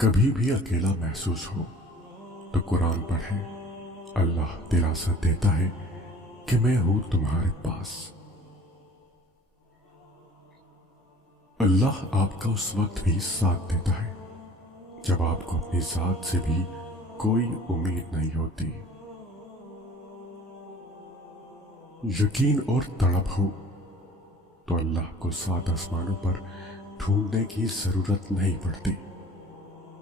کبھی بھی اکیلا محسوس ہو تو قرآن پڑھیں۔ اللہ دلاسا دیتا ہے کہ میں ہوں تمہارے پاس۔ اللہ آپ کا اس وقت بھی ساتھ دیتا ہے جب آپ کو اپنی ذات سے بھی کوئی امید نہیں ہوتی۔ یقین اور تڑپ ہو تو اللہ کو 7 آسمانوں پر ڈھونڈنے کی ضرورت نہیں پڑتی،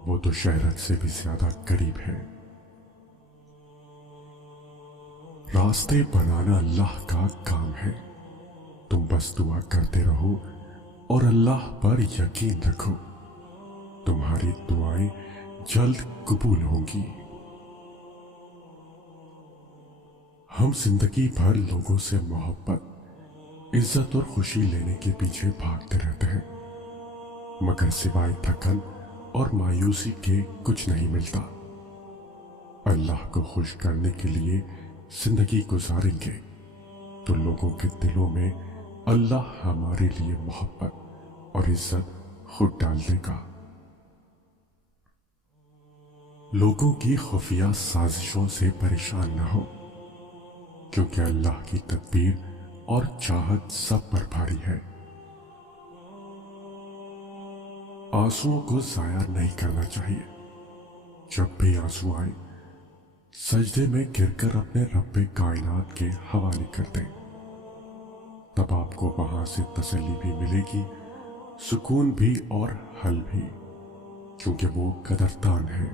وہ تو شہرت سے بھی زیادہ قریب ہے۔ راستے بنانا اللہ کا کام ہے، تم بس دعا کرتے رہو اور اللہ پر یقین رکھو، تمہاری دعائیں جلد قبول ہوں گی۔ ہم زندگی بھر لوگوں سے محبت، عزت اور خوشی لینے کے پیچھے بھاگتے رہتے ہیں، مگر سوائے تھکن اور مایوسی کے کچھ نہیں ملتا۔ اللہ کو خوش کرنے کے لیے زندگی گزاریں گے تو لوگوں کے دلوں میں اللہ ہمارے لیے محبت اور عزت خود ڈال دے گا۔ لوگوں کی خفیہ سازشوں سے پریشان نہ ہو، کیونکہ اللہ کی تدبیر اور چاہت سب پر بھاری ہے۔ آنسوؤں کو ضائع نہیں کرنا چاہیے، جب بھی آنسو آئے سجدے میں گر کر اپنے رب کائنات کے حوالے کر دیں، تب آپ کو وہاں سے تسلی بھی ملے گی، سکون بھی اور حل بھی، کیونکہ وہ قدردان ہے۔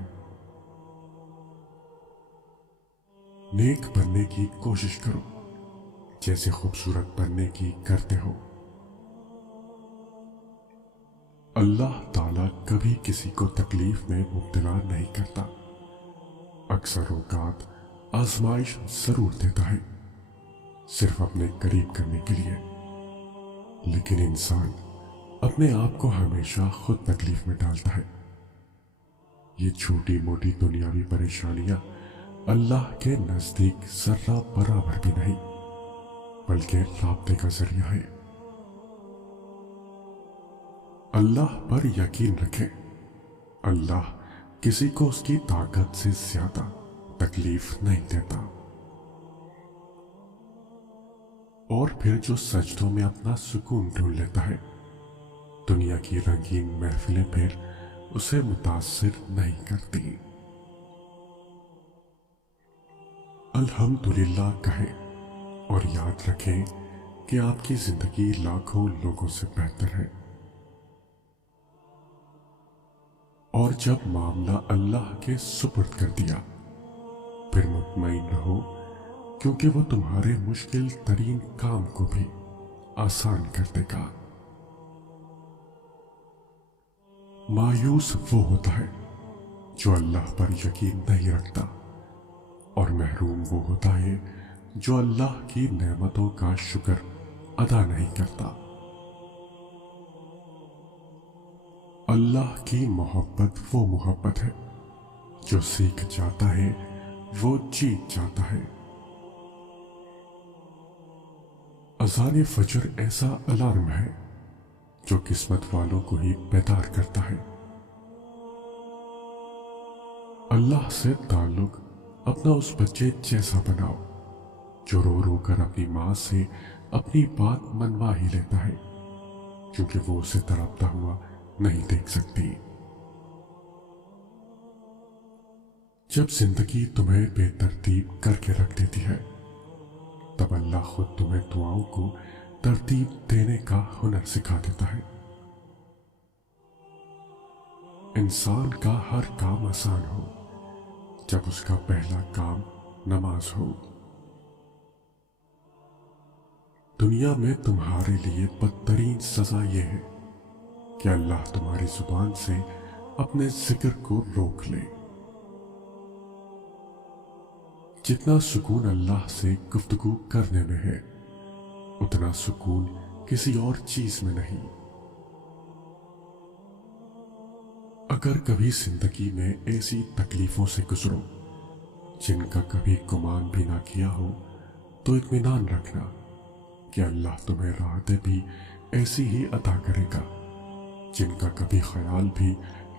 نیک بننے کی کوشش کرو جیسے خوبصورت بننے کی کرتے ہو۔ اللہ تعالیٰ کبھی کسی کو تکلیف میں مبتلا نہیں کرتا، اکثر اوقات آزمائش ضرور دیتا ہے، صرف اپنے قریب کرنے کے لیے، لیکن انسان اپنے آپ کو ہمیشہ خود تکلیف میں ڈالتا ہے۔ یہ چھوٹی موٹی دنیاوی پریشانیاں اللہ کے نزدیک ذرہ برابر بھی نہیں، بلکہ رابطے کا ذریعہ ہے۔ اللہ پر یقین رکھیں، اللہ کسی کو اس کی طاقت سے زیادہ تکلیف نہیں دیتا۔ اور پھر جو سجدوں میں اپنا سکون ڈھونڈ لیتا ہے، دنیا کی رنگین محفلیں پھر اسے متاثر نہیں کرتی۔ الحمدللہ کہیں اور یاد رکھیں کہ آپ کی زندگی لاکھوں لوگوں سے بہتر ہے، اور جب معاملہ اللہ کے سپرد کر دیا پھر مطمئن رہو، کیونکہ وہ تمہارے مشکل ترین کام کو بھی آسان کر دے گا۔ مایوس وہ ہوتا ہے جو اللہ پر یقین نہیں رکھتا، اور محروم وہ ہوتا ہے جو اللہ کی نعمتوں کا شکر ادا نہیں کرتا۔ اللہ کی محبت وہ محبت ہے جو سیکھ جاتا ہے وہ جیت جاتا ہے۔ اذان فجر ایسا الارم ہے جو قسمت والوں کو ہی بیدار کرتا ہے۔ اللہ سے تعلق اپنا اس بچے جیسا بناؤ جو رو رو کر اپنی ماں سے اپنی بات منوا ہی لیتا ہے، کیونکہ وہ اسے تڑپتا ہوا نہیں دیکھ سکتی۔ جب زندگی تمہیں بے ترتیب کر کے رکھ دیتی ہے، تب اللہ خود تمہیں دعاؤں کو ترتیب دینے کا ہنر سکھا دیتا ہے۔ انسان کا ہر کام آسان ہو جب اس کا پہلا کام نماز ہو۔ دنیا میں تمہارے لیے بدترین سزا یہ ہے کہ اللہ تمہاری زبان سے اپنے ذکر کو روک لے۔ جتنا سکون اللہ سے گفتگو کرنے میں ہے، اتنا سکون کسی اور چیز میں نہیں۔ اگر کبھی زندگی میں ایسی تکلیفوں سے گزرو جن کا کبھی گمان بھی نہ کیا ہو، تو اطمینان رکھنا کہ اللہ تمہیں راحتیں بھی ایسی ہی عطا کرے گا جن کا کبھی خیال بھی